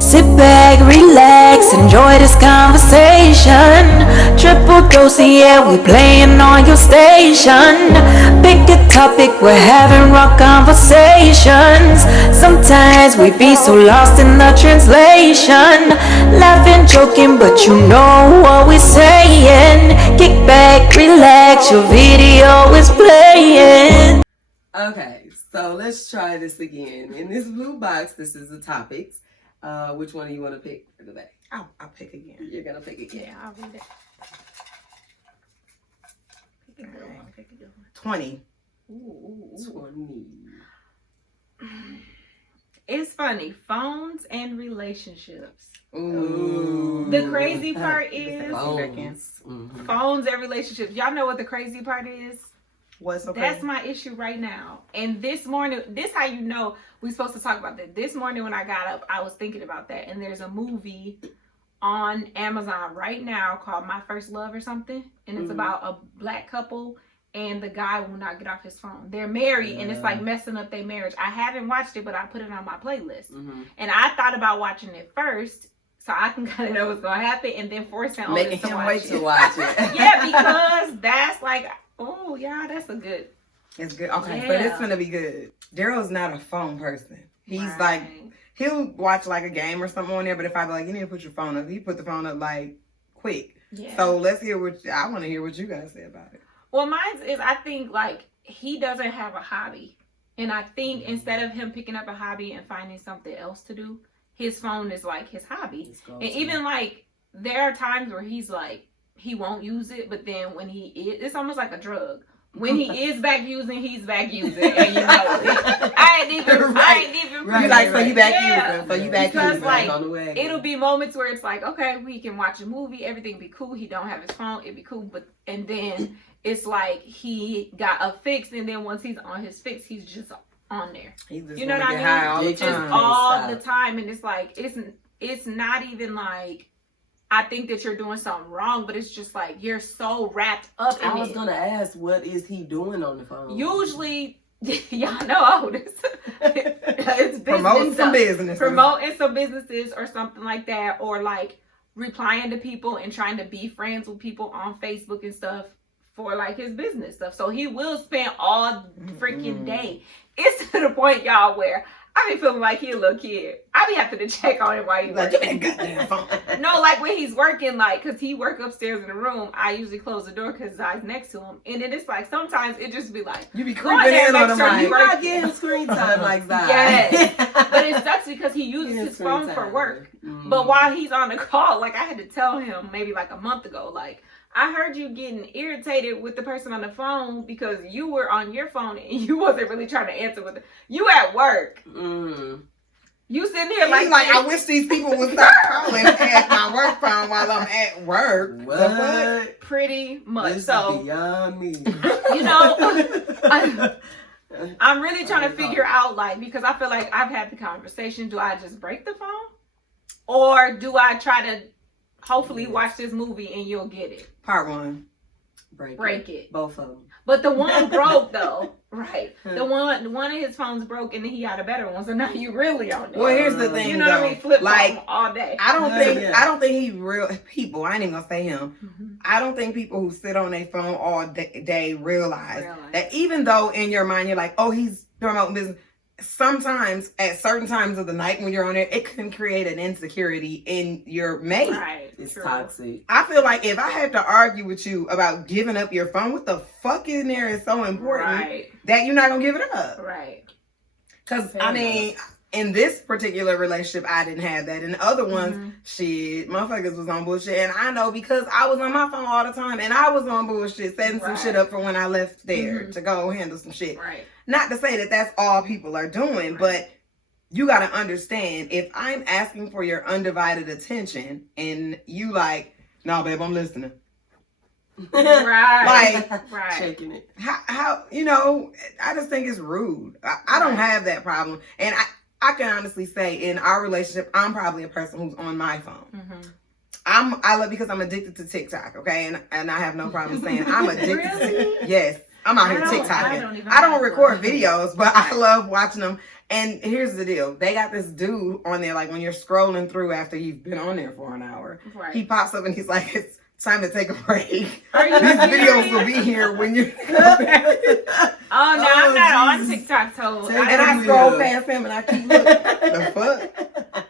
Sit back, relax, enjoy this conversation. Triple dose, yeah, we playing on your station. Pick a topic, we're having raw conversations. Sometimes we be so lost in the translation. Laughing, joking, but you know what we're saying. Kick back, relax, your video is playing. Okay, so let's try this again. In this blue box, this is the topics. Which one do you want to pick for today? I'll pick again. You're gonna pick again. Yeah, I'll read it. Pick a good one. Pick a good one. 20. Ooh, 20. It's funny. Phones and relationships. Ooh. The crazy part is Phones. phones and relationships. Y'all know what the crazy part is? What's okay? That's my issue right now. And this morning, this how you know we're supposed to talk about that. This morning when I got up, I was thinking about that. And there's a movie on Amazon right now called My First Love or something. And it's about a black couple and the guy will not get off his phone. They're married and it's like messing up their marriage. I haven't watched it, but I put it on my playlist. And I thought about watching it first so I can kind of know what's going to happen and then forcing Making him wait to watch it. Yeah, because that's like... Oh, yeah, that's a good. It's good. Okay, Yeah. but it's gonna be good. Daryl's not a phone person. He's like, he'll watch like a game or something on there, but if I be like, you need to put your phone up, he put the phone up like quick. Yeah. So let's hear I want to hear what you guys say about it. Well, mine is, I think, like, he doesn't have a hobby. And I think instead of him picking up a hobby and finding something else to do, his phone is like his hobby. And even like, there are times where he's like, he won't use it, but then when he is, it's almost like a drug. When he is back using, he's back using, and you know it. I ain't even. Right. So you back using. So you back because using. like on the way. it'll be moments where it's like, okay, we can watch a movie, everything be cool. He don't have his phone, it'd be cool. But and then it's like he got a fix, and then once he's on his fix, he's just on there. He just You know what I mean? high all the Just time. all the time, and it's like it's not even like. I think that you're doing something wrong, but it's just like you're so wrapped up in it. I was gonna ask, what is he doing on the phone? Usually, y'all know this. It's business Promoting some stuff. business. Promoting some businesses or something like that, or like replying to people and trying to be friends with people on Facebook and stuff for like his business stuff. So he will spend all freaking day. It's to the point, y'all, where I be feeling like he a little kid. I be having to check on him while he's Like, working. that goddamn phone. No, like when he's working, like, because he work upstairs in the room, I usually close the door because I was next to him. And then it's like, sometimes it just be like, You be go creeping ahead in and on make him sure like, you You're work. not getting screen time like that. Yes. But it sucks because he uses Getting his screen phone for time. work. But while he's on the call, like I had to tell him maybe like a month ago, like, I heard you getting irritated with the person on the phone because you were on your phone and you wasn't really trying to answer with you at work. You sitting here like, like I wish these people would stop calling at my work phone while I'm at work. What? pretty much. This So is beyond me. you know, I'm really trying to figure out, like, because I feel like I've had the conversation. Do I just break the phone, or do I try to hopefully watch this movie and you'll get it? Part one. Break it. Both of them. But the one broke though, right? The one of his phones broke, and then he got a better one. So now you really on there. Well, here's the thing, You know what I mean? Flip phone all day. I don't Yeah. I don't think he real people. I ain't even gonna say him. I don't think people who sit on their phone all day realize that even though in your mind you're like, oh, he's promoting business. Sometimes at certain times of the night when you're on there, it can create an insecurity in your mate. Right. It's True. toxic. I feel like if I had to argue with you about giving up your phone, what the fuck in there is so important that you're not gonna give it up? Right. Because I mean, in this particular relationship, I didn't have that. In the other ones, shit, motherfuckers was on bullshit. And I know because I was on my phone all the time and I was on bullshit, setting some shit up for when I left there to go handle some shit. Right. Not to say that that's all people are doing, but you got to understand, if I'm asking for your undivided attention and you like, no, babe, I'm listening. Right. Like, right. Checking it. How you know, I just think it's rude. I don't have that problem. And I can honestly say in our relationship, I'm probably a person who's on my phone. I love because I'm addicted to TikTok, okay? And I have no problem saying I'm addicted Really? to Yes. I'm out here I TikToking. don't even I don't have record one. videos, but I love watching them. And here's the deal. They got this dude on there, like when you're scrolling through after you've been on there for an hour. Right. He pops up and he's like, it's time to take a break. Are you These videos serious? will be here when you Oh no, I'm not on Jesus. TikTok, so And I scroll past him and I keep looking. The fuck?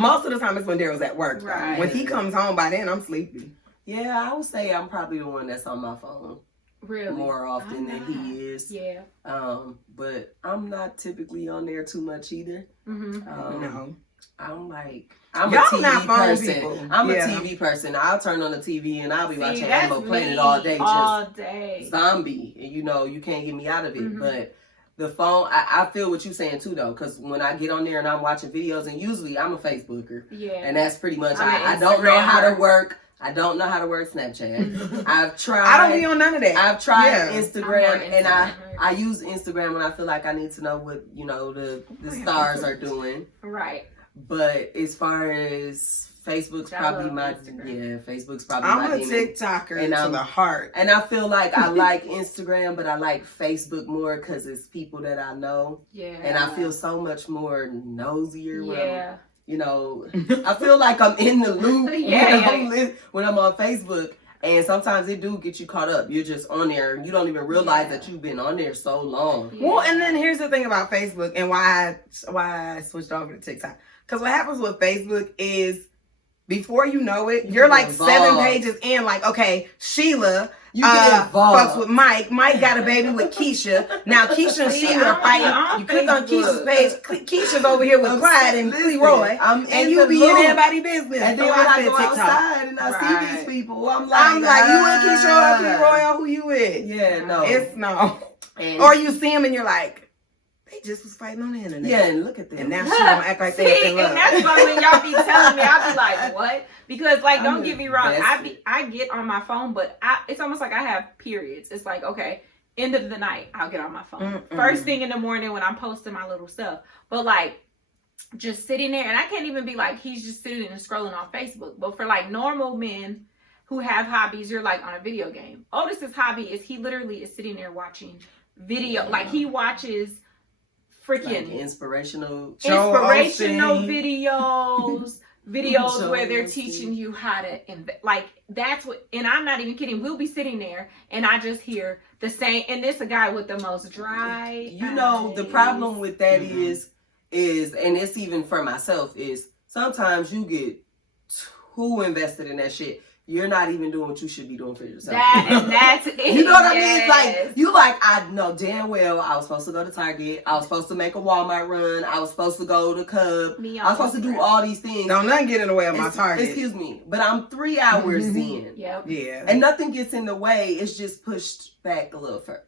Most of the time it's when Daryl's at work. though. Right. When he comes home, by then I'm sleepy. Yeah, I would say I'm probably the one that's on my phone really more often I'm than not. he is. Yeah. But I'm not typically on there too much either. Mm-hmm. No. I'm Y'all a TV not phone person. people. I'm Yeah. a TV person. I'll turn on the TV and I'll be See, watching that's Animal Planet me all day, all just day. zombie. And you can't get me out of it. Mhm. But the phone, I feel what you're saying too, though, because when I get on there and I'm watching videos, and usually I'm a Facebooker, Yeah. and that's pretty much. I'm an I don't know how to Instagrammer. work. I don't know how to work Snapchat. I've tried. I don't be on none of that. I've tried Yeah. Instagram, I'm more and Instagrammer. I use Instagram when I feel like I need to know what the stars are doing. Right. But as far as Facebook's I probably love my Instagram. Facebook's probably I'm my a demon. TikToker And to the heart. And I feel like I like Instagram, but I like Facebook more because it's people that I know, Yeah. and I feel so much more nosier when I'm, Yeah. I feel like I'm in the loop Yeah, when I'm on Facebook. And sometimes it do get you caught up. You're just on there and you don't even realize Yeah. that you've been on there so long. Yeah. Well, and then here's the thing about Facebook and why I switched over to TikTok. Because what happens with Facebook is before you know it, you're like involved. 7 pages in, like, okay, Sheila You get involved. fucks with Mike. Mike got a baby with Keisha. Now Keisha and See, Sheila are I'm fighting. on You click on Facebook. Keisha's page. Keisha's over here with Clyde and Leroy. I'm And in you the be in loop. everybody's business. And then So when I said go TikTok. outside and I see Right. these people, I'm I'm like, you and Keisha or ah. Leroy or who you with? Yeah, no. It's no. And- Or you see them and you're like, they just was fighting on the internet. yeah, and look at them. And now she gonna act like See, they in and love. that's why when y'all be telling me, I'll be like, what? Because like, don't I'm get me wrong, invested. I get on my phone, but it's almost like I have periods. It's like, okay, end of the night, I'll get on my phone. Mm-mm. First thing in the morning when I'm posting my little stuff. But like, just sitting there, and I can't even be like, he's just sitting and scrolling on Facebook. But for like normal men who have hobbies, you're like on a video game. Otis's hobby is he literally is sitting there watching video. Yeah. Like he watches freaking like inspirational. Joel inspirational Osteen. videos Joel where they're Osteen. teaching you how to invest. Like that's what, and I'm not even kidding. We'll be sitting there and I just hear the same, and this a guy with the most dry The eyes. problem with that Mhm. is, and it's even for myself, is sometimes you get too invested in that shit. You're not even doing what you should be doing for yourself. That's it. You know what I mean? Yes. Like I know damn well I was supposed to go to Target. I was supposed to make a Walmart run. I was supposed to go to Cub. Me I was supposed to do all these things. Don't nothing get in the way of my target. Excuse me, but I'm 3 hours in, Yep. Yeah. and nothing gets in the way. It's just pushed back a little further.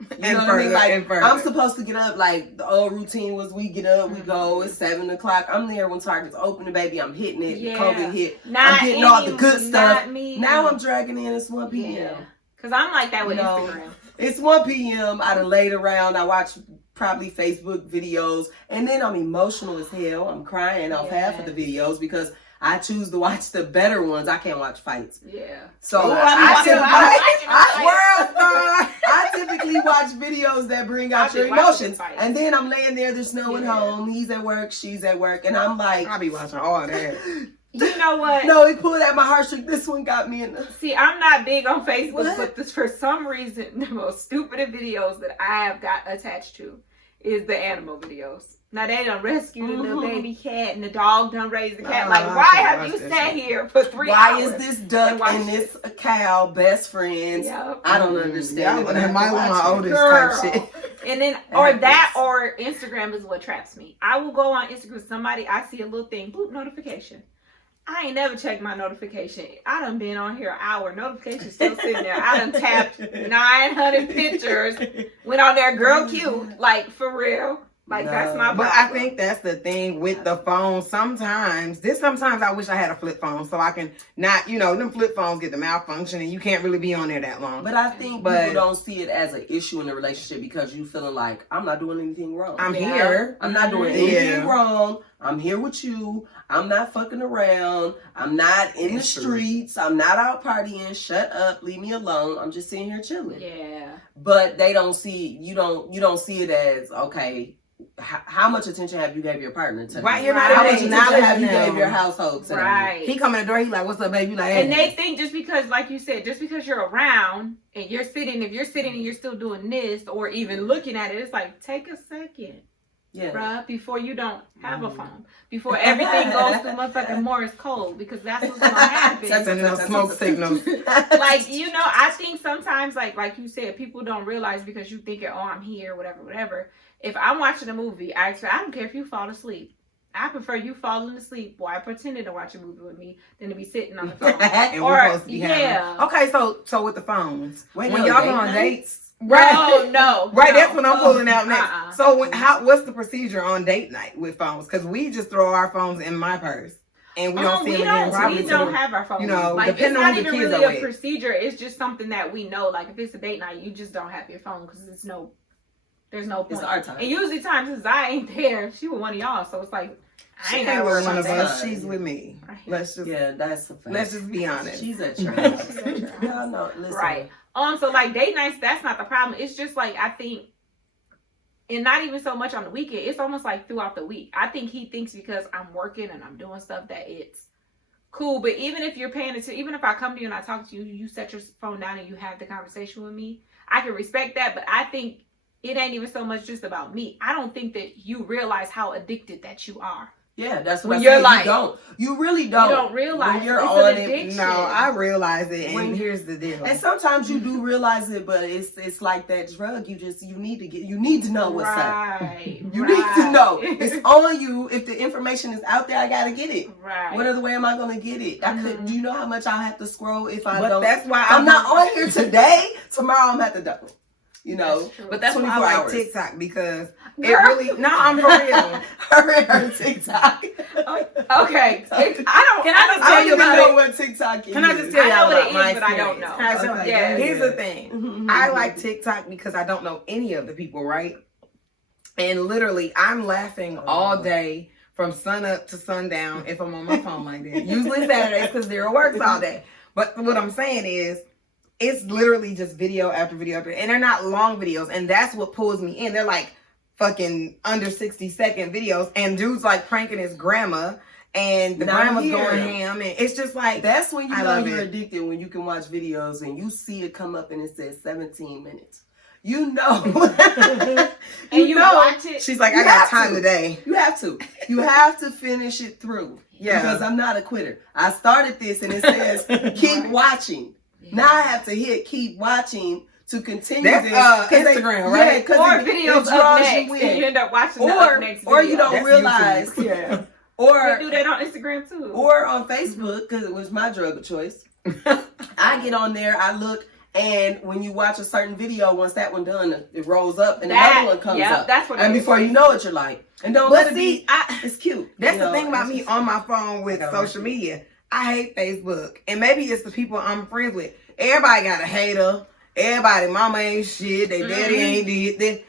You And know what I mean? further, Like and further. I'm supposed to get up. Like the old routine was, we get up, we go. It's 7:00. I'm there when Target's open, baby. I'm hitting it. Yeah. COVID hit. Not I'm getting all the good not stuff. Me. Now I'm dragging in. It's 1 p.m. Yeah. Cause I'm like that with You know, Instagram. It's 1 p.m. I done laid around. I watch probably Facebook videos, and then I'm emotional as hell. I'm crying off half of the videos because I choose to watch the better ones. I can't watch fights. Yeah. So Ooh, I World star. typically watch videos that bring out I be your watching emotions. fights. And then I'm laying there, there's no one Yeah. home. He's at work, she's at work, and I'm like, I be watching all that. You know what? no, he pulled at my heartstring. This one got me in the... See, I'm not big on Facebook, What? but for some reason, the most stupid videos that I have got attached to is the animal videos. Now they done rescue the little baby cat and the dog done raise the cat. Oh, Like, I why can't have watch you that sat shit. here for 3 Why hours? is this duck watch and this cow best friends? Yep. I don't understand. Y'all it, but that I might have to want my watch it. oldest Girl. type shit. And then, That or that, happens. or Instagram is what traps me. I will go on Instagram, somebody, I see a little thing, boop, notification. I ain't never checked my notification. I done been on here an hour. Notification still sitting there. I done tapped 900 pictures. Went on there, girl cute. Like, for real. Like, that's my But problem. I think that's the thing with the phone. Sometimes I wish I had a flip phone so I can not, them flip phones get the malfunction and you can't really be on there that long. But I think But- people don't see it as an issue in the relationship because you feeling like, I'm not doing anything wrong. I'm Yeah. here. I'm not doing Yeah. anything wrong. I'm here with you. I'm not fucking around. I'm not in That's the true. streets. I'm not out partying. Shut up. Leave me alone. I'm just sitting here chilling. Yeah. But they don't see, you don't see it as, okay, how much attention have you gave your partner today? Right, you're not How even much attention have you acknowledging gave your them. household today? Right. He come in the door, he like, what's up, baby? You like, hey. And they think just because, like you said, just because you're around and you're sitting, if you're sitting and you're still doing this or even looking at it, it's like, take a second, bruh, before you don't have a phone. Before everything goes through motherfucking Morse code, because that's what's going to happen. Sending those smoke signals. Like, you know, I think sometimes, like you said, people don't realize because you thinking, oh, I'm here, whatever. If I'm watching a movie, I don't care if you fall asleep. I prefer you falling asleep while pretending to watch a movie with me than to be sitting on the phone. And we're supposed to be having. Okay, so with the phones, when y'all go on dates, right? No, right. That's what I'm pulling out next. So what's the procedure on date night with phones? Because we just throw our phones in my purse. And we don't see them again. We don't have our phones. You know, like, depending it's not on who the even kids really are a with. procedure. It's just something that we know. Like, if it's a date night, you just don't have your phone because there's no point. It's our time. And usually times since I ain't there, she with one of y'all. So it's like, I ain't with with one of that. us. She's with me. Right. That's a fact. Let's just be honest. She's a trash. Y'all know. Listen. Right. So like date nights, that's not the problem. It's just like, I think, and not even so much on the weekend. It's almost like throughout the week. I think he thinks because I'm working and I'm doing stuff that it's cool. But even if you're paying attention, even if I come to you and I talk to you, you set your phone down and you have the conversation with me, I can respect that. But I think it ain't even so much just about me. I don't think that you realize how addicted that you are. Yeah, that's what when I you're said. like, You really don't. You don't realize when you're it's on an it. addiction. No, I realize it, and here's the deal. And sometimes you do realize it, but it's like that drug. You need to know what's up. You need to know. It's on you. If the information is out there, I gotta get it. Right. What other way am I gonna get it? I could. Do you know how much I'll have to scroll if I don't? That's why I'm not on here today. Tomorrow I'm at the double. You know, but that's why I like TikTok because it Girl. really. No, I'm for real. her TikTok. Okay, Can I just I tell don't you even about know it? what TikTok is. Can I just tell you I know what about it my is, but I don't experience? know. Okay, Yeah. Here's the thing. I like TikTok because I don't know any of the people, right? And literally, I'm laughing all day from sun up to sundown if I'm on my phone like that. Usually Saturdays because Zero works all day. But what I'm saying is, it's literally just video after video after, and they're not long videos, and that's what pulls me in. They're like fucking under 60-second videos, and dude's like pranking his grandma, and the grandma's going ham, and it's just like that's when you know you're addicted, when you can watch videos and you see it come up and it says 17 minutes. You know, and you watch it. She's like, I got time today. You have to finish it through. Yeah, because I'm not a quitter. I started this and it says keep watching. Now I have to hit keep watching to continue. That's Instagram, right? Yeah, or videos up next, and you end up watching the up next video. Or you don't realize. Yeah. Or we do that on Instagram too. Or on Facebook, because it was my drug of choice. I get on there, I look, and when you watch a certain video, once that one done, it rolls up and another one comes up. That's what. And before you know it, you're like, and don't let it be. It's cute. That's the thing about me on my phone with social media. I hate Facebook, and maybe it's the people I'm friends with. Everybody got a hater. Everybody, mama ain't shit. They daddy ain't did. Then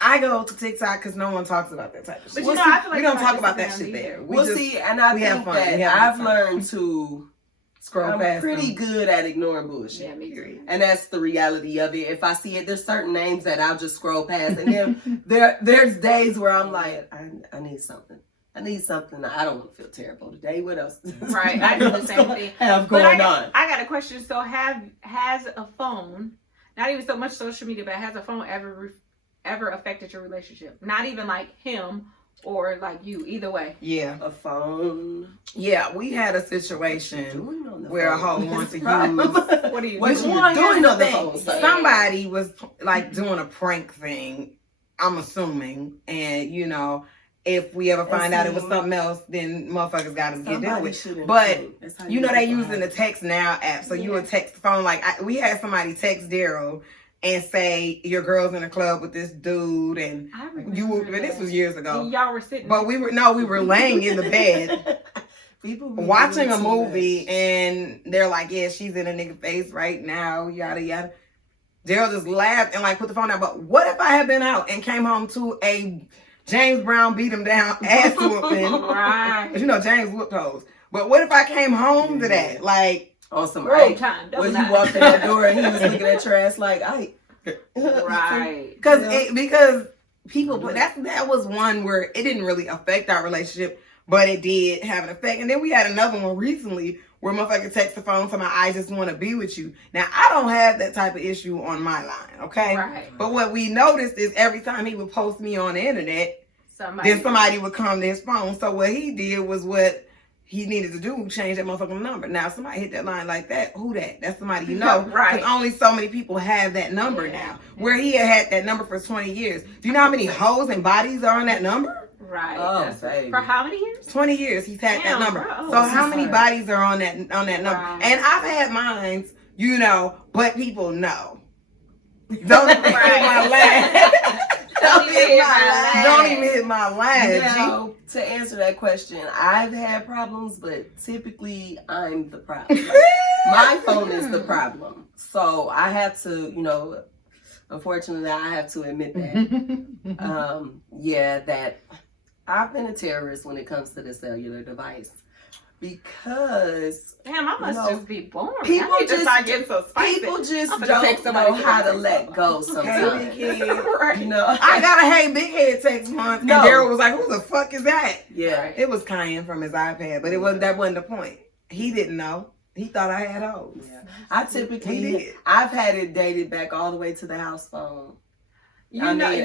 I go to TikTok because no one talks about that type of shit. But I feel like we don't talk about that shit there. And I think that I've learned to scroll past. I'm pretty good at ignoring bullshit. Yeah, me too. And that's the reality of it. If I see it, there's certain names that I'll just scroll past, and then there's days where I'm like, I need something. I need something. I don't want to feel terrible today. What else? Right. I do the same thing. Have going on. I got a question. So has a phone, not even so much social media, but has a phone ever affected your relationship? Not even like him or like you, either way. Yeah. A phone. Yeah, we had a situation where a hoe wanted to use. What are you doing on the phone? Somebody was like doing a prank thing, I'm assuming, and you know, if we ever find out it was something else, then motherfuckers got to get dealt with. But you know they using the Text Now app, so you would text the phone. Like we had somebody text Daryl and say your girl's in a club with this dude, and this was years ago. And y'all were sitting, but we were laying in the bed. Watching a movie, and they're like, yeah, she's in a nigga face right now, yada yada. Daryl just laughed and like put the phone down. But what if I had been out and came home to a James Brown beat him down ass whooping? Right. You know James whooped hoes. But what if I came home to that? Like on some road time. When you walked in that door and he was looking at your ass like, right. Because people, but that was one where it didn't really affect our relationship, but it did have an effect. And then we had another one recently where motherfucker text the phone to my I just want to be with you. Now, I don't have that type of issue on my line, okay? Right. But what we noticed is every time he would post me on the internet, then somebody would come to his phone. So what he did was what he needed to do, change that motherfucking number. Now, if somebody hit that line like that, who that? That's somebody you know. Right. Because only so many people have that number now. Where he had that number for 20 years. Do you know how many hoes and bodies are on that number? Right. Oh, baby. For how many years? 20 years he's had that number. Bro. So how many bodies are on that number? Right. And I've had mines, you know, but people know. Don't even hit my line. Don't even hit my line. Now, to answer that question, I've had problems, but typically I'm the problem. My phone is the problem. So I have to, you know, unfortunately, I have to admit that. That I've been a terrorist when it comes to the cellular device. Because damn, I must just be born. People I just start getting so spicy. People just don't know how to let go sometimes. Right. You know, I got a hey big head text once, and Daryl was like, "Who the fuck is that?" Yeah, it was Cayenne from his iPad, but that wasn't the point. He didn't know. He thought I had hoes. Yeah. I've had it dated back all the way to the house phone. You always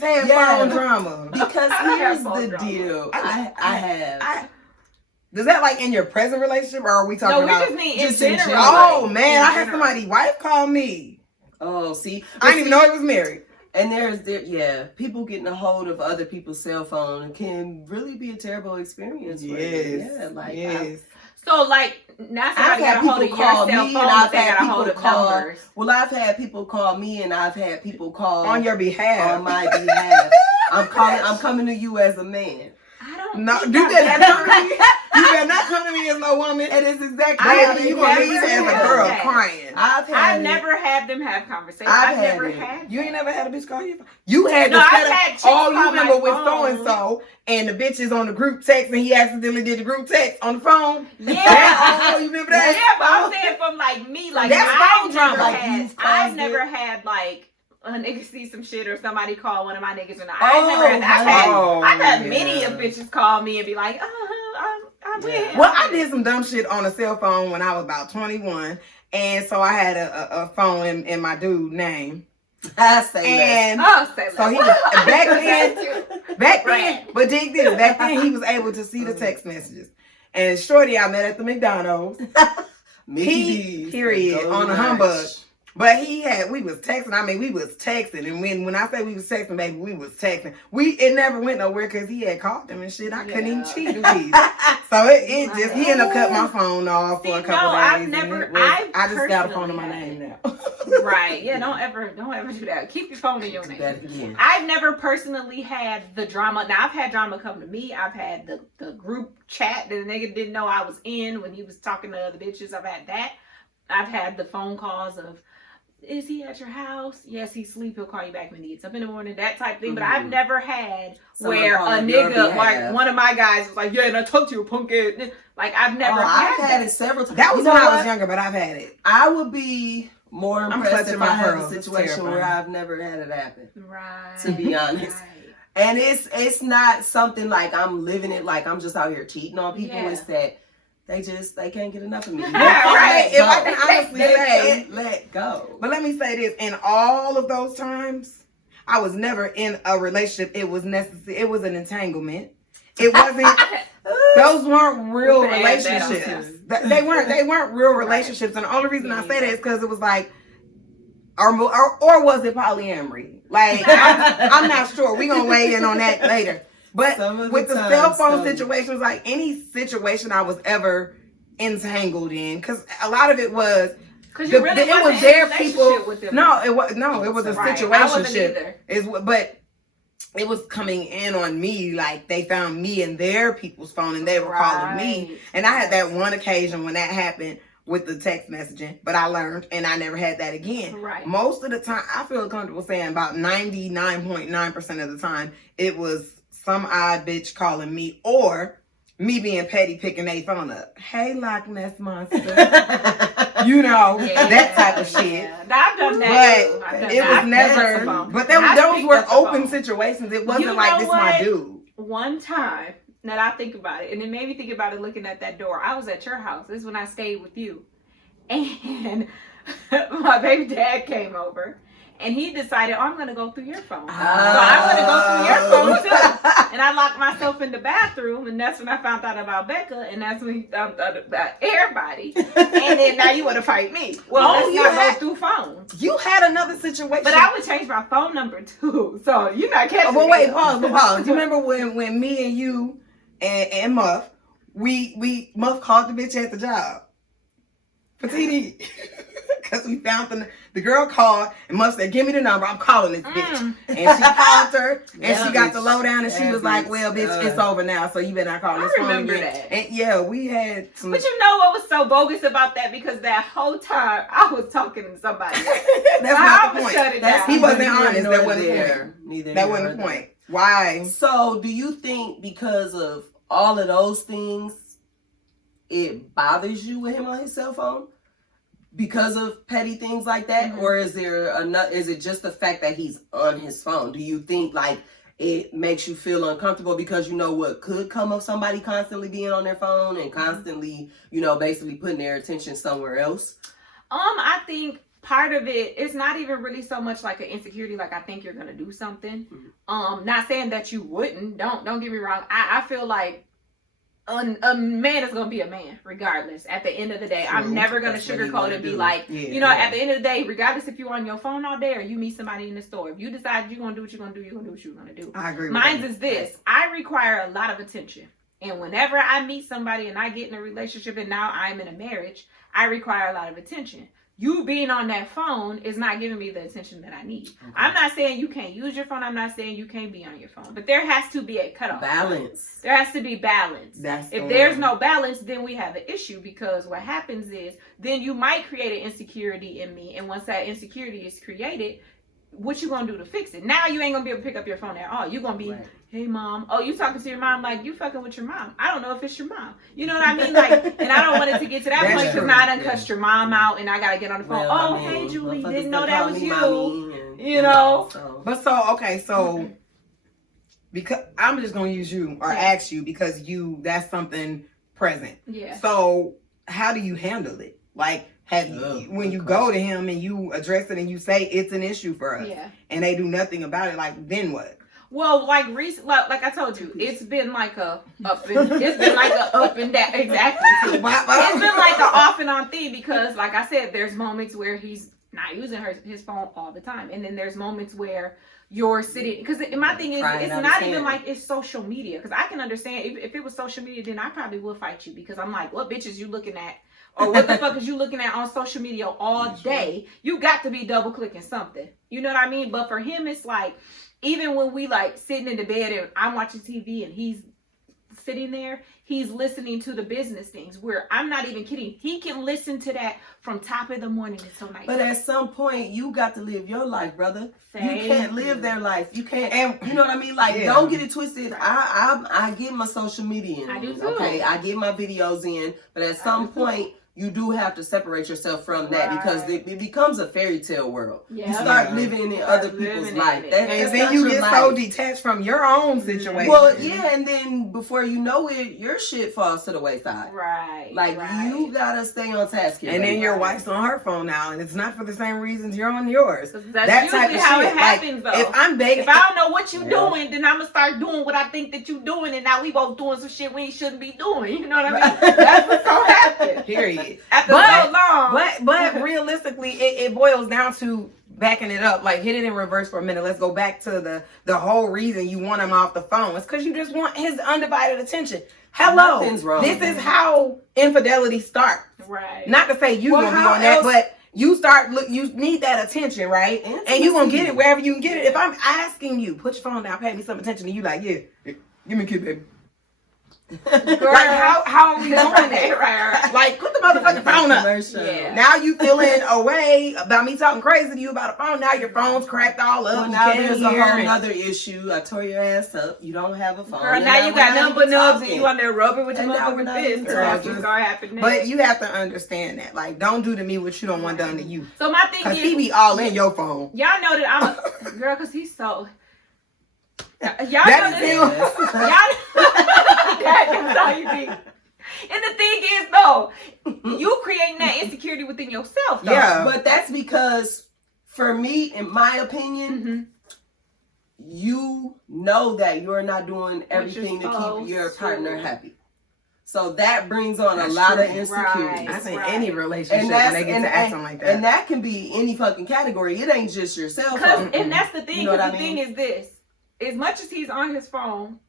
had phone drama. Because here's the deal. I have. Does that like in your present relationship, or are we talking about? No, we just mean in general. Oh man, I had somebody's wife call me. Oh, see, I didn't even know he was married. And people getting a hold of other people's cell phone can really be a terrible experience. Yes. So like now somebody got a hold of your cell phone, I've had people call. Well, I've had people call me, and I've had people call on your behalf. On my behalf. I'm coming to you as a man. I don't. No, you better not come to me. You better not come to me as no woman. And it's exactly how you gonna leave as a girl crying. I've never had them have conversations. I've never had. You ain't never had a bitch call you. You had to set up. You remember with so and so, and the bitch is on the group text, and he accidentally did the group text on the phone. Yeah. You remember that? Yeah, but I'm saying from like me, like I've never had like a nigga see some shit or somebody call one of my niggas, and I've had many of bitches call me and be like, I'm with him. Well, I did some dumb shit on a cell phone when I was about 21, and so I had a phone in my dude name. I say that. So he was back then, but dig this, back then he was able to see the text messages. And shorty I met at the McDonald's. Period on the humbug. But we was texting. I mean, we was texting. And when I say we was texting, baby, we was texting. It never went nowhere because he had called them and shit. I couldn't even cheat with these. So he ended up cutting my phone off for a couple days. I just got a phone in my name now. Right. Yeah, don't ever do that. Keep your phone in your name. I've never personally had the drama. Now, I've had drama come to me. I've had the group chat that the nigga didn't know I was in when he was talking to other bitches. I've had that. I've had the phone calls of, is he at your house? Yes, he's asleep. He'll call you back when he gets up in the morning, that type of thing. But I've never had where a nigga, like one of my guys was like, yeah, and I talked to you, punk ass. Like, I've never had it several times. That was when I was younger, but I've had it. I would be more impressed if I had a situation where I've never had it happen. Right. To be honest. Right. And it's not something like I'm living it like I'm just out here cheating on people. Yeah. It's that they can't get enough of me. Right. If I can honestly say, let go. But let me say this: in all of those times, I was never in a relationship. It was necessary. It was an entanglement. It wasn't. Those weren't real relationships. They weren't real relationships. And the only reason I say that is because it was like, or was it polyamory? Like I'm not sure. We're gonna weigh in on that later. But with the cell phone situations, like any situation I was ever entangled in, because a lot of it was because you really it was their people. With them. No, it was a situationship. But it was coming in on me, like they found me in their people's phone and they were calling me. And I had that one occasion when that happened with the text messaging, but I learned and I never had that again. Right. Most of the time, I feel comfortable saying about 99.9% of the time, it was some odd bitch calling me, or me being petty picking their phone up. Hey, Loch Ness Monster. You know, that type of shit. Yeah. I've done that But too. it was never, but those were open situations. It wasn't like this my dude. One time that I think about it, and it made me think about it looking at that door. I was at your house. This is when I stayed with you. And my baby dad came over. And he decided, I'm going to go through your phone. So I'm going to go through your phone too. And I locked myself in the bathroom. And that's when I found out about Becca. And that's when he found out about everybody. And then now you want to fight me. Well, let's not go through phones. You had another situation. But I would change my phone number too. So you're not catching me. But wait, pause. You remember when me and you and Muff, Muff called the bitch at the job for TD. Because we found the girl called and Muff said, give me the number, I'm calling this bitch. And she called her and she got the lowdown and she was like, well, bitch, it's over now, so you better not call this phone again. That. And yeah, we had some... But you know what was so bogus about that? Because that whole time I was talking to somebody. That's not the point. He wasn't honest. That wasn't there. That wasn't the point. Why? So do you think because of all of those things, it bothers you with him on his cell phone? Because of petty things like that, or is it just the fact that he's on his phone? Do you think like it makes you feel uncomfortable because you know what could come of somebody constantly being on their phone and constantly, basically putting their attention somewhere else? I think part of it is not even really so much like an insecurity, like I think you're gonna do something. Not saying that you wouldn't. Don't get me wrong. I feel like a man is gonna be a man regardless. At the end of the day, I'm never gonna sugarcoat and be like, at the end of the day, regardless if you're on your phone all day or you meet somebody in the store, if you decide you're gonna do what you're gonna do, you're gonna do what you're gonna do. I agree. Mine is this: I require a lot of attention, and whenever I meet somebody and I get in a relationship, and now I'm in a marriage, I require a lot of attention. You being on that phone is not giving me the attention that I need. Okay. I'm not saying you can't use your phone. I'm not saying you can't be on your phone. But there has to be a cutoff. Balance. There has to be balance. If there's no balance, then we have an issue, because what happens is then you might create an insecurity in me. And once that insecurity is created, what you going to do to fix it? Now you ain't going to be able to pick up your phone at all. You're going to be, hey, mom. Oh, you talking to your mom like you fucking with your mom. I don't know if it's your mom. You know what I mean? Like, and I don't want it to get to that point because now I done cussed your mom out and I got to get on the phone. Well, hey, Julie, didn't know that was you. And, you know? But so, because I'm just going to use you or ask you because that's something present. Yeah. So how do you handle it? Like, when you go to him and you address it and you say it's an issue for us, and they do nothing about it, like then what? Well, like like I told you, it's been like a up and down. Exactly. It's been like an off and on thing because, like I said, there's moments where he's not using his phone all the time, and then there's moments where you're sitting. Because my thing is, it's not even like it's social media. Because I can understand if it was social media, then I probably would fight you because I'm like, what bitches you looking at? Or what the fuck is you looking at on social media all day? You got to be double clicking something. You know what I mean? But for him, it's like, even when we like sitting in the bed and I'm watching TV and he's sitting there, he's listening to the business things where I'm not even kidding. He can listen to that from top of the morning until night. But at some point, you got to live your life, brother. You can't live their life. You can't, and you know what I mean? Like, don't get it twisted. I get my social media in. I do too. Okay, I get my videos in, but at some point, you do have to separate yourself from that because it becomes a fairy tale world. You start living in other people's life. And then you get so detached from your own situation. Well, and then before you know it, your shit falls to the wayside. Right. Like, you gotta stay on task here. And then your wife's on her phone now, and it's not for the same reasons you're on yours. That's usually how it happens, though. If I'm begging, if I don't know what you're doing, then I'm gonna start doing what I think that you're doing, and now we both doing some shit we shouldn't be doing. You know what I mean? That's what's gonna happen. Period. After so long. But realistically, it boils down to backing it up. Like, hit it in reverse for a minute. Let's go back to the whole reason you want him off the phone. It's because you just want his undivided attention. Hello. Nothing's wrong. This is how infidelity starts. Right. Not to say you gonna be on that, but you you need that attention, right? And you gonna get it wherever you can get it. If I'm asking you, put your phone down, pay me some attention, and you like, yeah, give me a kid, baby. Girl, Like, how are we doing that? right. Like, put the motherfucking phone up. Commercial. Yeah. Now you feeling away about me talking crazy to you about a phone. Now your phone's cracked all up. Well, You now can't there's a hear whole and- other issue. I tore your ass up. You don't have a phone. Girl, And now you we're got not number even nubs and talking. you on there rubbing with your And now we're motherfucking not fist. even Girl, talking. you start happening. But you have to understand that. Like, don't do to me what you don't want done to you. So my thing Because is, he be all in your phone. y'all know that I'm a girl because he's so. Y'all know That that. is him. Y'all that's how you be. And the thing is, though, you creating that insecurity within yourself, though. Yeah. But that's because, for me, in my opinion, Mm-hmm. you know that you're not doing everything to supposed keep your to. partner happy. So that brings on That's a lot true. of insecurities. I think Right. any relationship when they get to acting like that. And that can be any fucking category. It ain't just your cell phone. And that's the thing. You know what Because I the mean? thing is this: as much as he's on his phone,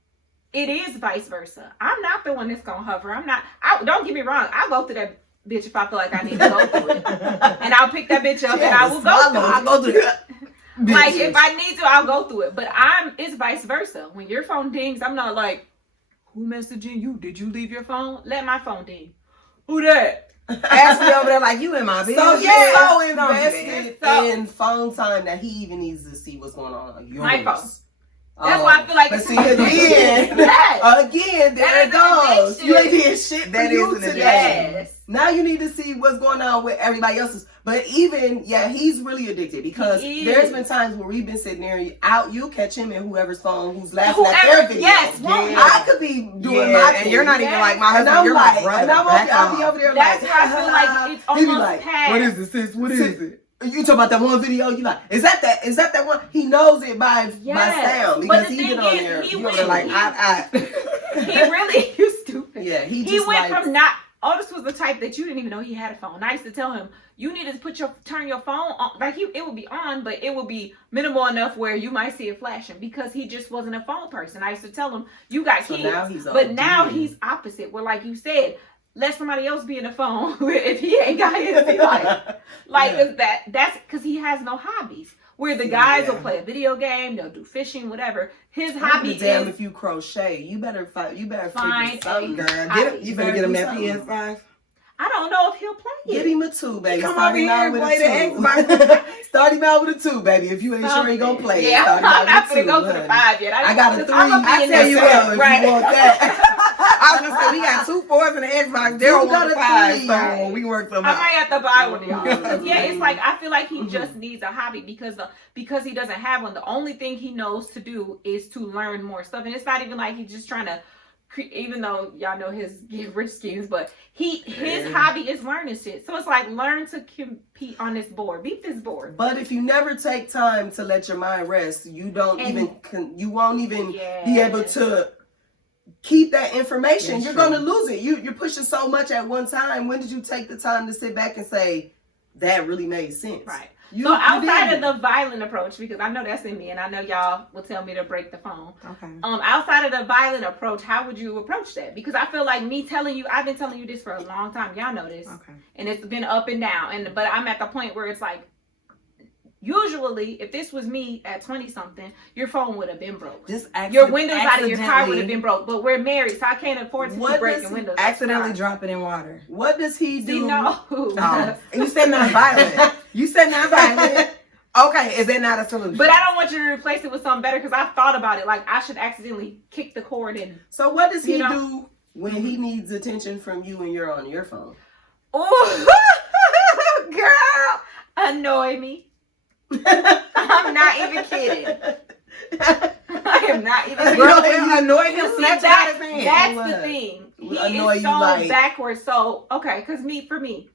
it is vice versa. I'm not the one that's gonna hover. I'm not. Don't get me wrong. I'll go through that bitch if I feel like I need to go through it, and I'll pick that bitch up and I will go through it. I'll go through it. Like if I need to, I'll go through it. But it's vice versa. When your phone dings, I'm not like, who messaging you? Did you leave your phone? Let my phone ding. Who that? Ashley over there like, you in my business. So you're so Don't do that. invested So- in phone time that he even needs to see what's going on yours. My phone. That's why I feel like but it's see again, Yes. again, there That it is goes. an You ain't addiction. did shit for That you is an today. Yes. Now you need to see what's going on with everybody else's. But even, yeah, he's really addicted because He there's is. been times where we've been sitting there, you catch him in whoever's phone who's laughing at Whoever- their video. yes, won't Yeah. I could be doing Yeah, my and thing. you're not even like my And husband. I'm You're like, my brother. and I'll be over there That's like, where I feel like it's He be almost like, past. What is this, sis? What is it? You talk about that one video, you like, is that that one? He knows it by Yes. sound But because the he thing been on is, there. he You went- know, like, He really, you stupid. yeah, he He just went like, from not. Otis was the type that you didn't even know he had a phone. I used to tell him, you need to turn your phone on. Like it would be on, but it would be minimal enough where you might see it flashing because he just wasn't a phone person. I used to tell him, you got So kids, now he's but on now duty. he's opposite. Where like you said, let somebody else be in the phone if he ain't got his. He like Yeah. that's because he has no hobbies. Where the guys Yeah. will play a video game, they'll do fishing, whatever. His I hobby don't give a damn is if you crochet. You better Find figure something. Girl, Hobby. you finna get him that Something. PS5. I don't know if he'll play it. Get him a 2, baby. Come Start over him here out and with play a the 2. Xbox. Start him out with a 2, baby. If you ain't sure he gonna play it. Yeah, Start him I'm out not with gonna a 2, go to the honey. 5 yet. I got a 3. I'm I tell you what, if right. you want that. I was gonna say, we got 2 4s and an Xbox. They're You on got the a 5, 3. so we can work I some might out. have to buy one of y'all. 'Cause, yeah, it's like I feel like he Mhm. just needs a hobby because he doesn't have one. The only thing he knows to do is to learn more stuff, and it's not even like he's just trying to. Even though y'all know his get rich schemes, but his hobby is learning shit. So it's like learn to compete on this board, beat this board. But if you never take time to let your mind rest, you don't you won't even Yeah. be able to keep that information. That's You're true. gonna lose it. You're pushing so much at one time. When did you take the time to sit back and say that really made sense? Right. You, So you outside of didn't. the violent approach, because I know that's in me, and I know y'all will tell me to break the phone. Okay. Outside of the violent approach, how would you approach that? Because I feel like me telling you, I've been telling you this for a long time. Y'all know this, Okay. and it's been up and down. But I'm at the point where it's like, usually, if this was me at 20 something, your phone would have been broke. Just Your windows out of your car would have accidentally- been broke. But we're married, so I can't afford to What keep breaking does windows. accidentally drop it in water. What does he do? See, no. Oh, and you said non-violent. You said non-violent. Okay, is that not a solution? But I don't want you to replace it with something better because I've thought about it. Like I should accidentally kick the cord and. So what does he You know? do when he needs attention from you and you're on your phone? Oh, girl, annoy me. I'm not even kidding. I am not even kidding. Girl, it annoyed him. See, Snatch it out of his hand. that's What? the thing. He Annoy is you so like- backwards. So okay, because for me,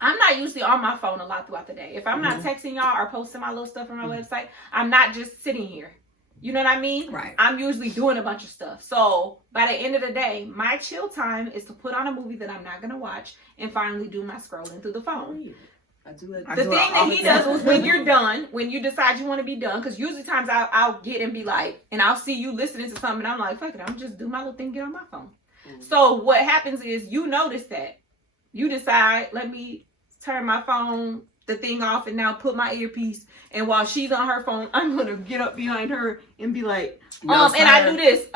I'm not usually on my phone a lot throughout the day. If I'm not texting y'all or posting my little stuff on my website, I'm not just sitting here. You know what I mean? Right. I'm usually doing a bunch of stuff. So by the end of the day, my chill time is to put on a movie that I'm not gonna watch and finally do my scrolling through the phone. I do it. I The do thing it all that he the time. does is when you're done, when you decide you want to be done, because usually times I'll get and be like, and I'll see you listening to something, and I'm like, fuck it, I'm just do my little thing, get on my phone. So what happens is you notice that. You decide, let me turn my phone the thing off and now put my earpiece. And while she's on her phone, I'm gonna get up behind her and be like, No, and I do this.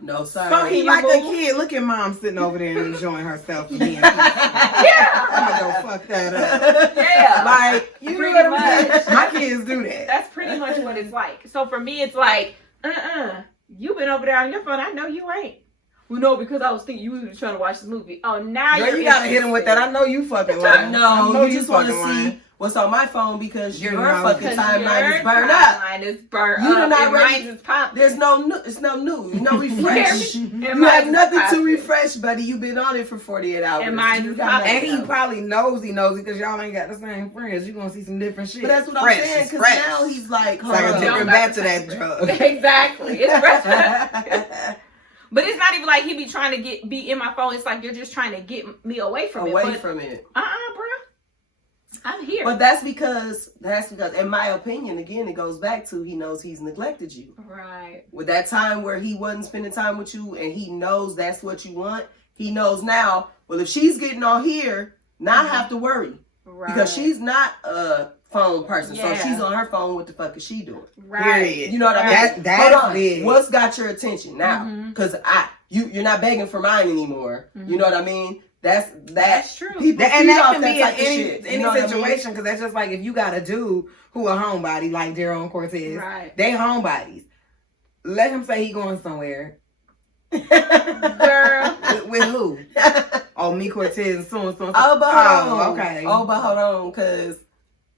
No, sir. So he you like a move? kid. Look at mom sitting over there and enjoying herself. Being Yeah. I'm gonna go fuck that up. Yeah. Like, you know Pretty what I'm much. saying? My kids do that. That's pretty much what it's like. So for me, it's like, you been over there on your phone. I know you ain't. Well, no, because I was thinking you were trying to watch this movie. Oh, now Girl, you gotta hit him with that. I know you fucking lying. No, I know you just want to fucking see lying. what's on my phone because your know, fucking Because timeline your is burned up. timeline is burnt You do up. not And ready- mine is popping. There's no new, it's no new, no refresh. And You mine have is nothing to popping. refresh, buddy. You've been on it for 48 hours. And mine You is got popping. nothing And he else. probably knows because y'all ain't got the same friends. You're gonna see some different shit. But that's what I'm Fresh, saying, it's because fresh. now he's like, It's hold like a on. different Don't batch of back that to drug. Exactly. It's fresh. But it's not even like he be trying to be in my phone. It's like you're just trying to get me away from it. Away But, from it. bro. I'm here. But that's because, in my opinion, again, it goes back to he knows he's neglected you. Right. With that time where he wasn't spending time with you and he knows that's what you want, he knows now, well, if she's getting on here, now I have to worry. Right. Because she's not a phone person. Yeah. So she's on her phone, what the fuck is she doing? right. Period. You know what I mean? That- that's Hold on. big. What's got your attention now? Mhm. Because you're not begging for mine anymore. Mhm. You know what I mean? That's true. People And feed that off can that be in type of shit. any You know what I mean? situation, because that's just like if you got a dude who a homebody like Daryl and Cortez, Right. they homebodies. Let him say he going somewhere. Girl. With who? Oh, me, Cortez, and so and so. Oh, but hold on. Okay. Oh, but hold on, because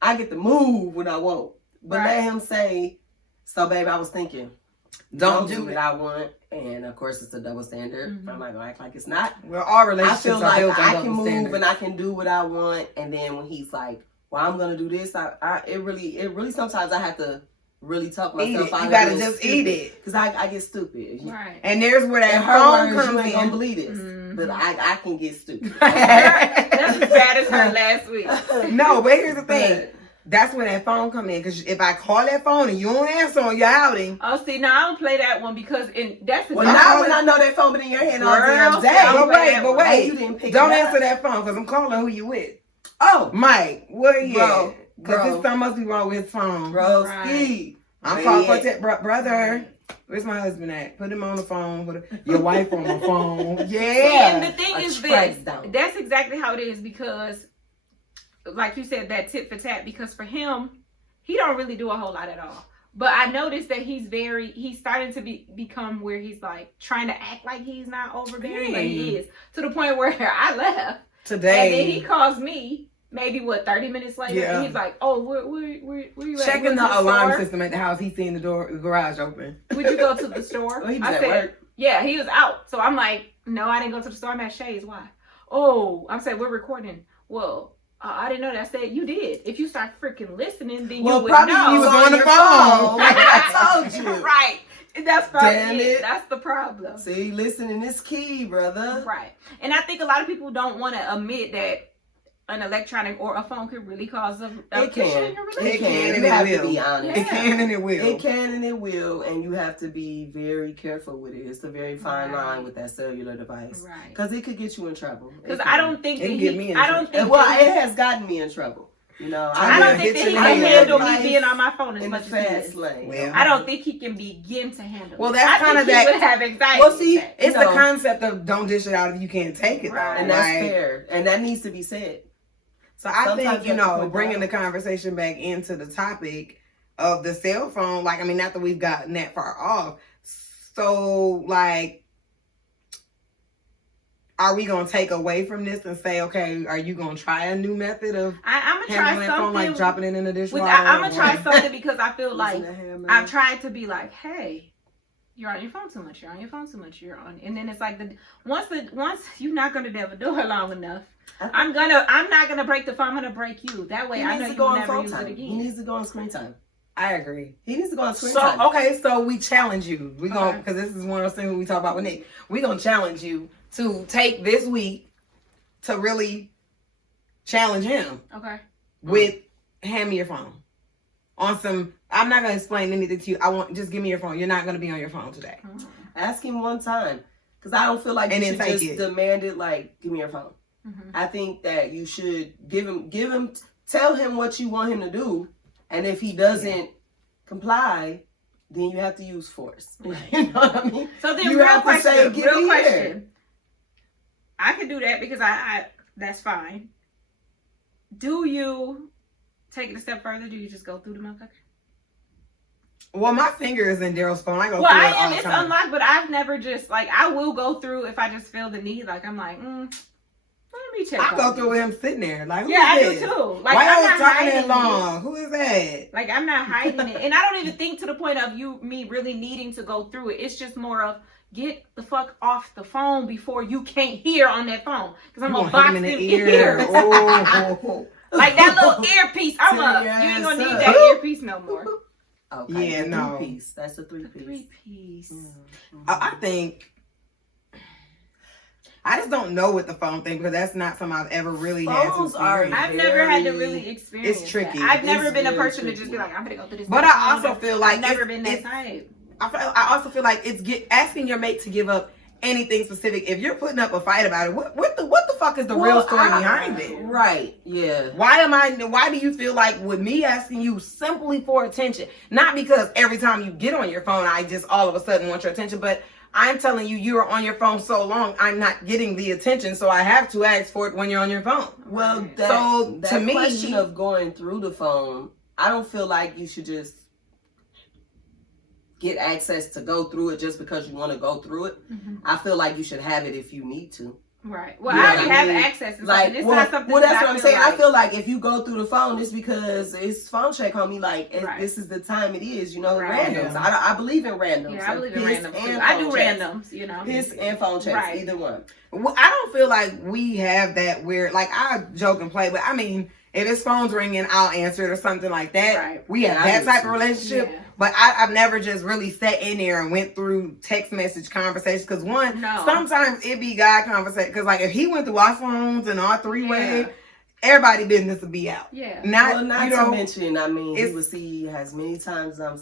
I get to move when I want. But Right. let him say, so babe, I was thinking, Don't do do what it. I want. And of course, it's a double standard. Mhm. I'm not going to act like it's not. Well, all I relationships feel are like built on I double can move standards. and I can do what I want. And then when he's like, well, I'm going to do this, it really, sometimes I have to really talk Eat myself it. out You of gotta being just stupid. eat it. Because I get stupid. Right. And there's where that In her phone words, you comes ain't going to in. believe this. Mhm. But I can get stupid. That's as bad as her last week. No, but here's the thing. But- That's when that phone come in. Because if I call that phone and you don't answer on your outing, Oh, see, now I don't play that one because that's the Well, thing. now when I know that phone been in your hand all Girl, damn day. I don't but play wait, that but one. Oh, wait. you didn't pick Don't it up. answer that phone because I'm calling who you with. Oh, Mike, where you Bro, at? Because bro. something must be wrong with his phone. Broski. Right. I'm Where calling he for at? brother. Where's my husband at? Put him on the phone. Your wife on the phone. See, Yeah. and the thing A is track this. down. That's exactly how it is because, like you said, that tit for tat. Because for him, he don't really do a whole lot at all. But I noticed that he's starting to become where he's like trying to act like he's not overbearing, but he is. To the point where I left. Today. And then he calls me maybe 30 minutes later, Yeah. and he's like, "Oh, where you at? Checking You went to the alarm store? system at the house. He's seen the garage open. Would you go to the store?" Well, he was I at said, work. "Yeah, he was out." So I'm like, "No, I didn't go to the store. I'm at Shay's. Why?" "Oh," I'm saying, "We're recording." "Well, I didn't know that." I said, "You did. If you start freaking listening, then Well, you would probably know." he was on the your phone. I told you. Right. That's probably Damn it. it. That's the problem. See, listening is key, brother. Right. And I think a lot of people don't want to admit that an electronic or a phone could really cause a It issue in can. your It relationship. can. and You it have to will. be honest. It can and it will. It can and it will, and you have to be very careful with it. It's a very fine Right. line with that cellular device, Right. because it could get you in trouble. Because It I can. don't think It that can he, get me in I don't think Well, that it he, has gotten me in trouble. You know, I don't think that he I can live handle me life being on my phone as in the much as he fast is. lane. Well, I don't think he can begin to handle Well, it. that's I kinda think he that- would have anxiety. Well, see, with that. It's No. the concept of don't dish it out if you can't take it. Right. Though. And that's Like, fair, and that needs to be said. So I Sometimes think, you have to point bringing that the out. conversation back into the topic of the cell phone, like, I mean, not that we've gotten that far off. So, like, are we going to take away from this and say, okay, are you going to try a new method of I'm gonna try handling that phone, like something. dropping it in the dishwasher? I'm gonna try or- something because I feel like Using the hammer. I've tried to be like, hey, you're on your phone too much. You're on your phone too much. You're on, and then it's like once you're not gonna never do it long enough. I'm not gonna break the phone. I'm gonna break you. That way He I needs know to you go will on never phone use time. it He again. needs to go on screen time. I agree. He needs to go on screen So, time. okay, so we challenge you. We going Okay. because this is one of those things we talk about with Nick. We gonna challenge you to take this week to really challenge him Okay. with hand me your phone. On some, I'm not gonna explain anything to you. Just give me your phone. You're not gonna be on your phone today. Ask him one time, because I don't feel like And you then should take just it. demand it. Like, give me your phone. Mm-hmm. I think that you should give him tell him what you want him to do, and if he doesn't comply, then you have to use force. Right. You know what I mean? So then, You real have to question. say, "Give me here." I could do that because I that's fine. Do you take it a step further? Do you just go through the motherfucker? Well, my finger is in Daryl's phone. I go Well, through I it all am. the It's time. unlocked, but I've never just like I will go through if I just feel the need. Like I'm like, let me check. I go on through this. with him sitting there. Like, who Yeah, is I this? do too. Like Why I'm y'all not talking hiding that it. long? Who is that? Like I'm not hiding it, and I don't even think to the point of me really needing to go through it. It's just more of get the fuck off the phone before you can't hear on that phone because I'm You gonna gonna box hit them him in the ear. ears. Oh. Like that little earpiece. I'm Tear up. your You ain't ass gonna need up. that earpiece no more. Okay, Yeah, the no. 3-piece. That's a 3-piece. 3-piece. I think I just don't know with the phone thing because that's not something I've ever really had to Phones are experience. I've never had to really experience. It's tricky. That. I've never It's been a very person to just be tricky. like, I'm gonna go through this. But I also feel like I've never it's- been that it's- type. I also feel like it's asking your mate to give up anything specific. If you're putting up a fight about it, what the fuck is the real story behind it? Right, yeah. Why do you feel like with me asking you simply for attention, not because every time you get on your phone, I just all of a sudden want your attention, but I'm telling you, you are on your phone so long, I'm not getting the attention, so I have to ask for it when you're on your phone. Well, So, that to me- question of going through the phone, I don't feel like you should just get access to go through it just because you want to go through it. I feel like you should have it if you need to. Right. Well, You know I what already I have mean? access to Like, something. It's well, not something that's that what I'm saying. I feel like if you go through the phone, it's because it's phone check, homie. Like, Right. this is the time it is, you know, Right. randoms. Yeah. I believe in randoms. Yeah, I believe in Piss randoms and too. I do phone checks. randoms, you know. Piss and phone checks, Right. either one. Well, I don't feel like we have that weird, like I joke and play, but I mean, if his phone's ringing, I'll answer it or something like that. Right. We have Yeah, I that do type too. of relationship. Yeah. But I've never just really sat in there and went through text message conversations. Because No. sometimes it be guy conversation. Because like if he went through our phones and our three-way, Yeah. everybody business would be out. Yeah. Not Not you know, to mention, I mean, he it's- would see as many times I'm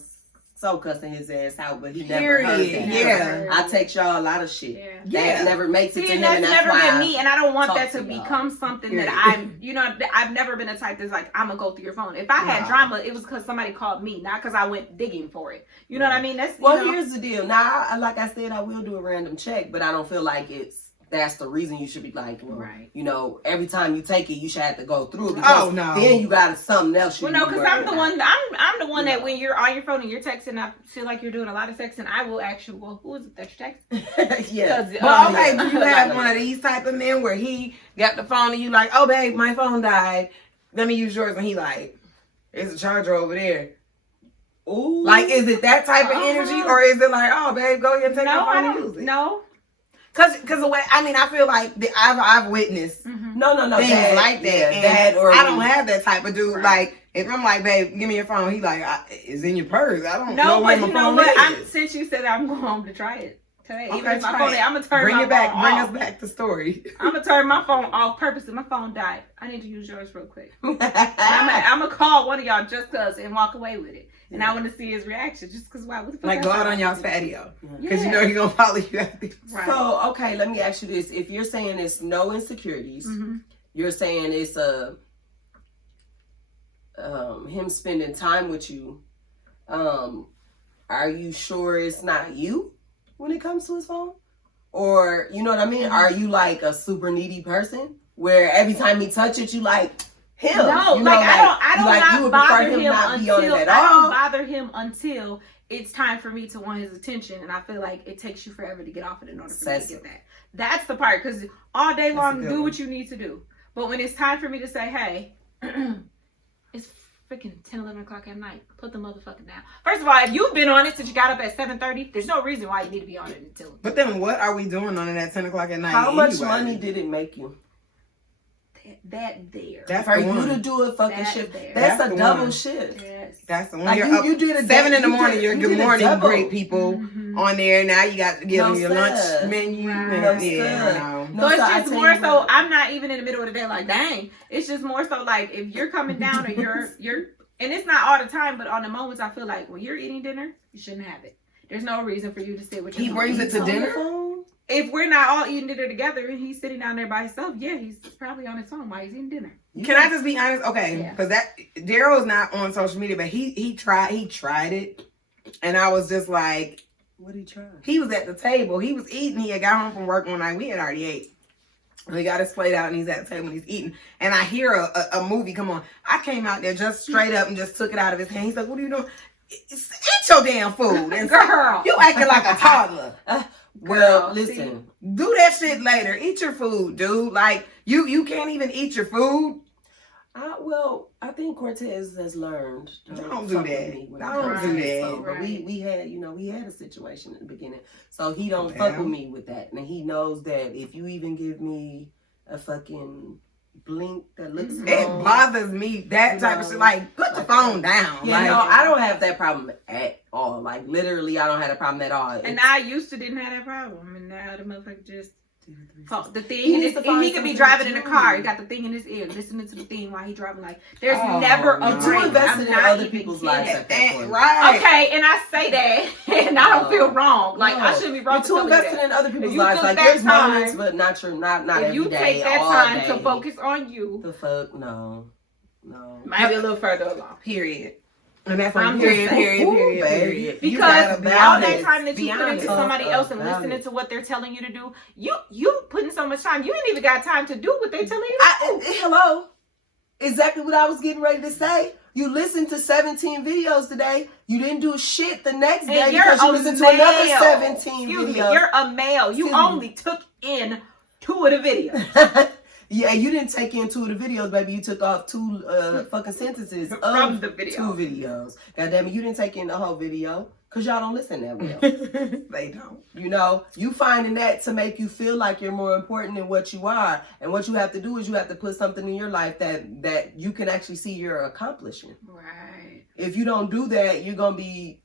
so cussing his ass out, but he never Period. heard that. Yeah. I text y'all a lot of shit. Yeah. Yeah. That never makes it See, to and him, that's and that's never why been me, and I don't want talk that to to y'all. become something that Period. I'm, you know, I've never been a type that's like, I'm gonna go through your phone. If I had No. drama, it was because somebody called me, not because I went digging for it. You know what I mean? That's, you Well, know, here's the deal. Now, like I said, I will do a random check, but I don't feel like that's the reason you should be like, well, Right. you know, every time you take it, you should have to go through it. Because Oh, no. then you got something else you well, no, because because I'm the one. I'm the one You that know. when you're on your phone and you're texting, I feel like you're doing a lot of texting. I will ask you, well, who is it that you're texting? Yeah. Well, okay, yeah. do you have one of these type of men where he got the phone and you like, oh babe, my phone died. Let me use yours, and he like, there's a charger over there. Ooh. Like, is it that type of energy, or is it like, oh babe, go ahead and take No, my I phone and use don't. it? No. Cause the way I mean, I feel like I've witnessed No, things that, like that, yeah, and that or I don't have that type of dude. Right. Like, if I'm like, babe, give me your phone, he like, it's in your purse. I don't know No, where but my you know phone what? is. Since you said that, I'm going home to try it today. Even Okay, if my try phone, it. I'm gonna turn Bring my it back. phone Bring off. us back to story. I'm gonna turn my phone off purposely. My phone died. I need to use yours real quick. I'm I'm gonna call one of y'all just cause and walk away with it. And I want to see his reaction just cause why? What the fuck? Like, go out on y'all's patio, because you know he gonna follow you out there. Right. So, okay, let me ask you this. If you're saying it's no insecurities, you're saying it's him spending time with you, are you sure it's not you when it comes to his phone? Or, you know what I mean? Are you like a super needy person where every time he touch it, you like him? No, you know, like I don't you like, you not would bother prefer him not be on it until at I don't all? bother him until it's time for me to want his attention, and I feel like it takes you forever to get off it in order for me to get that. That's the part, because all day long, do what you need to do. But when it's time for me to say, hey, it's freaking 10, 11 o'clock at night, put the motherfucker down. First of all, if you've been on it since you got up at 7:30, there's no reason why you need to be on it until. But then what are we doing on it at 10 o'clock at night? How much anyway? money did it make you? That there. That's For the you one. to do a fucking That shift. there. That's That's a the double one. shift. Yes. That's the one. Like, You're you- up you did a 7 in the you morning. did- You're you good did a morning, double. great people Mhm. on there. Now you got to give No, them your sir. lunch menu. Right. No, Yeah, sir. no. No, So it's so I just tell more you so what. I'm not even in the middle of the day like, dang. It's just more so like if you're coming down or you're and it's not all the time, but on the moments I feel like when you're eating dinner, you shouldn't have it. There's no reason for you to sit with your He phone. brings it to On the dinner? phone? if we're not all eating dinner together and he's sitting down there by himself, yeah, he's probably on his phone while he's eating dinner. Can I just be honest? Okay, because that Daryl's not on social media, but he tried it, and I was just like, what did he try? He was at the table. He was eating. He had got home from work one night. We had already ate. He got his plate out and he's at the table and he's eating. And I hear a movie come on. I came out there just straight up and just took it out of his hand. He's like, "What are you doing? Eat your damn food." And girl, you acting like a toddler. Well, listen. Do that shit later. Eat your food, dude. Like, you can't even eat your food. I think Cortez has learned. Don't do that. Don't do that. So, but we had a situation in the beginning, so he don't fuck with me with that, and he knows that if you even give me a fucking blink that looks it bothers me, that type of shit. Like, put the phone down. Yeah, like, no, I don't have that problem at all. Like, literally, I don't have that problem at all. And I used to didn't have that problem, and now the motherfucker just the thing in his, he could be driving in the car. He got the thing in his ear, listening to the thing while he driving. Like, there's never a break. Invested in other people's lives at that point. Right? Okay, and I say that, and I don't feel wrong. Like, I shouldn't be wrong. You're too invested in other people's lives. Like, there's moments, but not every day. If you take that time to focus on you, the fuck, no. Might be a little further along. Period. And that's I'm period. Because all that time that you put into somebody else and listening to what they're telling you to do, you putting so much time. You ain't even got time to do what they telling you to do. Hello. Exactly what I was getting ready to say. You listened to 17 videos today. You didn't do shit the next day because you listened to another 17 videos. You're a male. You only took in 2 of the videos. Yeah, you didn't take in 2 of the videos, baby. You took off 2 fucking sentences from the video. 2 videos. God damn it, you didn't take in the whole video because y'all don't listen that well. They don't. You know, you finding that to make you feel like you're more important than what you are. And what you have to do is you have to put something in your life that you can actually see you're accomplishing. Right. If you don't do that, you're going to be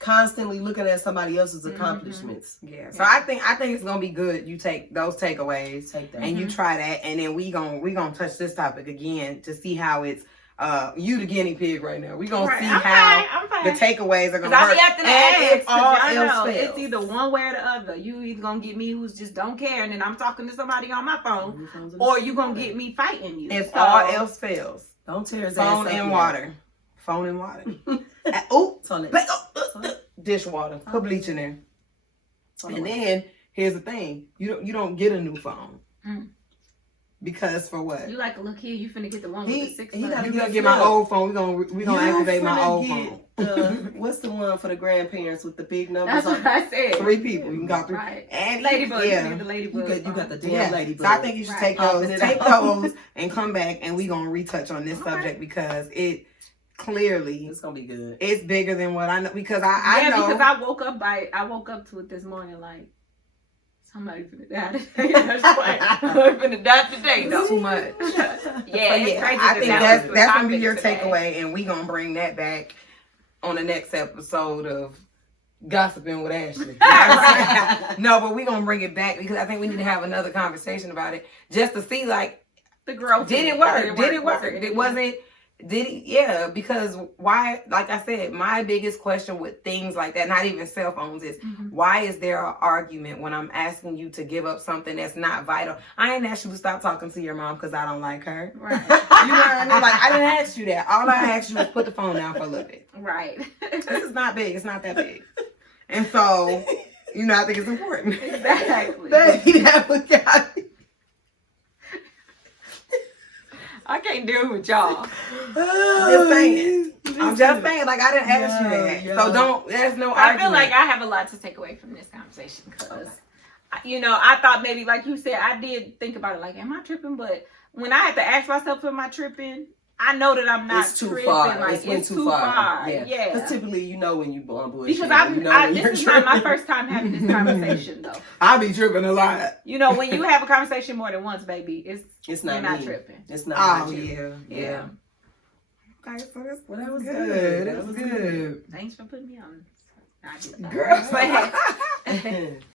constantly looking at somebody else's accomplishments. Yeah. So I think it's gonna be good. You take those takeaways and you try that, and then we gonna touch this topic again to see how it's you the guinea pig right now. We gonna see how the takeaways are gonna work. And if all else fails, it's either one way or the other. You either gonna get me who's just don't care, and then I'm talking to somebody on my phone, or you gonna get me fighting you. If all else fails, don't tear his phone and water. Phone and water. Dishwater. Put bleach in there. And then here's the thing: you don't get a new phone because for what? You like a little kid? You finna get the one with the 6 buttons. You gotta get my old phone. We gonna activate my old phone. What's the one for the grandparents with the big numbers? That's what I said. 3 people. You can go through. Right. And Ladybug. Yeah. The Ladybug. You got the damn Ladybug. So I think you should take those and come back, and we gonna retouch on this subject because it. Clearly, it's gonna be good. It's bigger than what I know because I know. Because I woke up to it this morning like somebody finna die today. I'm finna die today. No, too much. It's crazy. I think that's gonna be your takeaway, and we gonna bring that back on the next episode of Gossiping with Ashley. No, but we gonna bring it back because I think we need to have another conversation about it just to see like the growth. Did it work? It wasn't. Did he? Yeah, because why? Like I said, my biggest question with things like that, not even cell phones, is why is there an argument when I'm asking you to give up something that's not vital? I ain't asked you to stop talking to your mom because I don't like her. Right. You know what I mean? Like, I didn't ask you that. All I asked you was put the phone down for a little bit. Right. This is not big. It's not that big. And so, I think it's important. Exactly. Baby, that was got me. I can't deal with y'all. Just saying. I'm just saying, like, I didn't ask you that. Yeah. So there's no argument. I feel like I have a lot to take away from this conversation because, I thought maybe, like you said, I did think about it, like, am I tripping? But when I had to ask myself, am I tripping? I know that I'm not it's too tripping. Far. Like, it's too far. Yeah. Because typically, when you on bullshit. Because this is not my first time having this conversation, though. I be tripping a lot. When you have a conversation more than once, baby, it's not you're not tripping. It's not. Oh, yeah. Okay, so that was good. That was good. Thanks for putting me on. Girl,